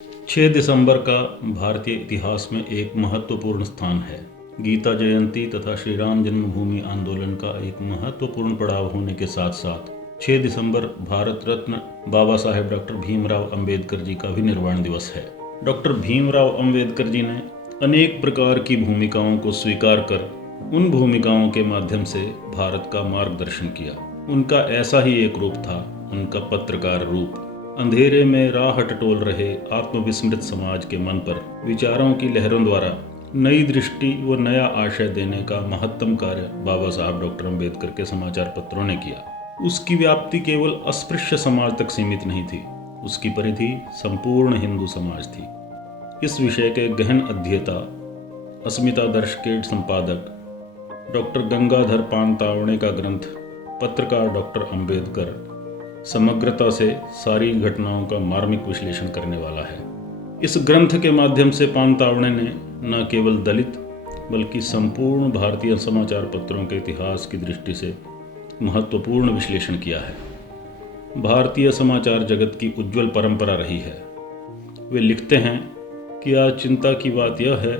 6 दिसंबर का भारतीय इतिहास में एक महत्वपूर्ण स्थान है। गीता जयंती तथा श्री राम जन्मभूमि आंदोलन का एक महत्वपूर्ण पड़ाव होने के साथ साथ 6 दिसंबर भारत रत्न बाबा साहेब डॉक्टर भीमराव अंबेडकर जी का भी निर्वाण दिवस है। डॉक्टर भीमराव अंबेडकर जी ने अनेक प्रकार की भूमिकाओं को स्वीकार कर उन भूमिकाओं के माध्यम से भारत का मार्गदर्शन किया। उनका ऐसा ही एक रूप था उनका पत्रकार रूप। अंधेरे में राह टटोल रहे आत्मविस्मृत समाज के मन पर विचारों की लहरों द्वारा नई दृष्टि व नया आशय देने का महत्तम कार्य बाबा साहब डॉक्टर अंबेडकर के समाचार पत्रों ने किया। उसकी व्याप्ति केवल अस्पृश्य समाज तक सीमित नहीं थी, उसकी परिधि संपूर्ण हिंदू समाज थी। इस विषय के गहन अध्येता अस्मिता दर्श के संपादक डॉक्टर गंगाधर पानतावणे का ग्रंथ पत्रकार डॉक्टर अंबेडकर समग्रता से सारी घटनाओं का मार्मिक विश्लेषण करने वाला है। इस ग्रंथ के माध्यम से पानतावणे ने न केवल दलित बल्कि संपूर्ण भारतीय समाचार पत्रों के इतिहास की दृष्टि से महत्वपूर्ण विश्लेषण किया है। भारतीय समाचार जगत की उज्जवल परंपरा रही है। वे लिखते हैं कि आज चिंता की बात यह है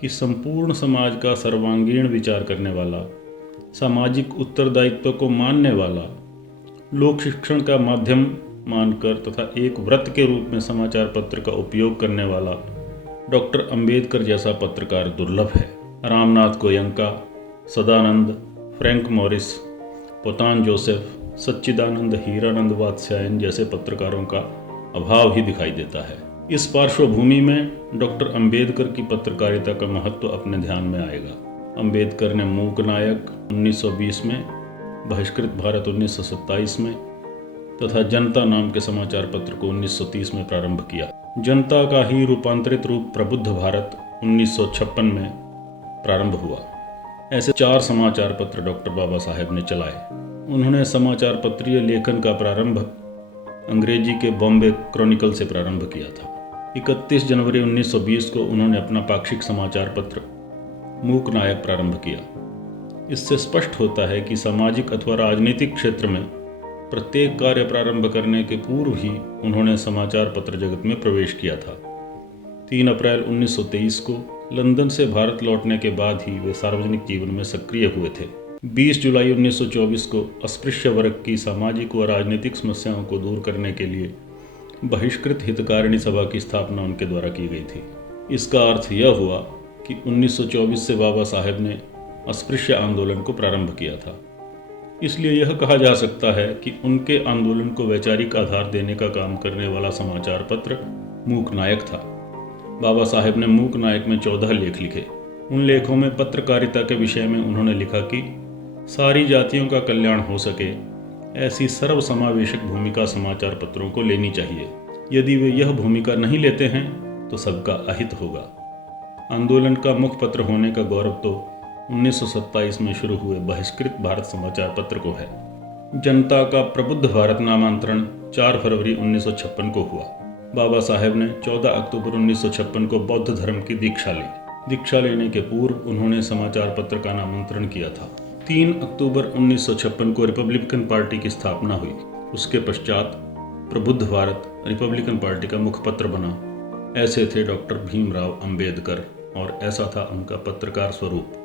कि संपूर्ण समाज का सर्वांगीण विचार करने वाला, सामाजिक उत्तरदायित्व को मानने वाला, लोक शिक्षण का माध्यम मानकर तथा एक व्रत के रूप में समाचार पत्र का उपयोग करने वाला डॉक्टर अंबेडकर जैसा पत्रकार दुर्लभ है। रामनाथ गोयंका, सदानंद, फ्रैंक मॉरिस, पोतान जोसेफ, सच्चिदानंद हीरानंद वात्स्यायन जैसे पत्रकारों का अभाव ही दिखाई देता है। इस पार्श्वभूमि में डॉक्टर अंबेडकर की पत्रकारिता का महत्व अपने ध्यान में आएगा। अंबेडकर ने मूक नायक 1920 में, बहिष्कृत भारत 1927 में तथा जनता नाम के समाचार पत्र को 1930 में प्रारंभ किया। जनता का ही रूपांतरित रूप प्रबुद्ध भारत 1956 में प्रारंभ हुआ। ऐसे 4 समाचार पत्र डॉक्टर बाबा साहेब ने चलाए। उन्होंने समाचार पत्रीय लेखन का प्रारंभ अंग्रेजी के बॉम्बे क्रॉनिकल से प्रारंभ किया था। 31 जनवरी 1920 को उन्होंने अपना पाक्षिक समाचार पत्र मूक नायक प्रारंभ किया। इससे स्पष्ट होता है कि सामाजिक अथवा राजनीतिक क्षेत्र में प्रत्येक कार्य प्रारंभ करने के पूर्व ही उन्होंने समाचार पत्र जगत में प्रवेश किया था। 3 अप्रैल 1923 को लंदन से भारत लौटने के बाद ही वे सार्वजनिक जीवन में सक्रिय हुए थे। 20 जुलाई 1924 को अस्पृश्य वर्ग की सामाजिक व राजनीतिक समस्याओं को दूर करने के लिए बहिष्कृत हितकारिणी सभा की स्थापना उनके द्वारा की गई थी। इसका अर्थ यह हुआ कि 1924 से बाबा साहेब ने अस्पृश्य आंदोलन को प्रारंभ किया था। इसलिए यह कहा जा सकता है कि उनके आंदोलन को वैचारिक आधार देने का काम करने वाला समाचार पत्र मूक नायक था। बाबा साहेब ने मूक नायक में 14 लेख लिखे। उन लेखों में पत्रकारिता के विषय में उन्होंने लिखा कि सारी जातियों का कल्याण हो सके ऐसी सर्वसमावेशक भूमिका समाचार पत्रों को लेनी चाहिए। यदि वे यह भूमिका नहीं लेते हैं तो सबका अहित होगा। आंदोलन का मुख्य पत्र होने का गौरव तो 1927 में शुरू हुए बहिष्कृत भारत समाचार पत्र को है। जनता का प्रबुद्ध भारत नामांतरण 4 फरवरी 1956 को हुआ। बाबा साहेब ने 14 अक्टूबर 1956 को बौद्ध धर्म की दीक्षा ली। दीक्षा लेने के पूर्व उन्होंने समाचार पत्र का नामांतरण किया था। 3 अक्टूबर 1956 को रिपब्लिकन पार्टी की स्थापना हुई। उसके पश्चात प्रबुद्ध भारत रिपब्लिकन पार्टी का मुखपत्र बना। ऐसे थे डॉक्टर भीमराव अंबेडकर और ऐसा था उनका पत्रकार स्वरूप।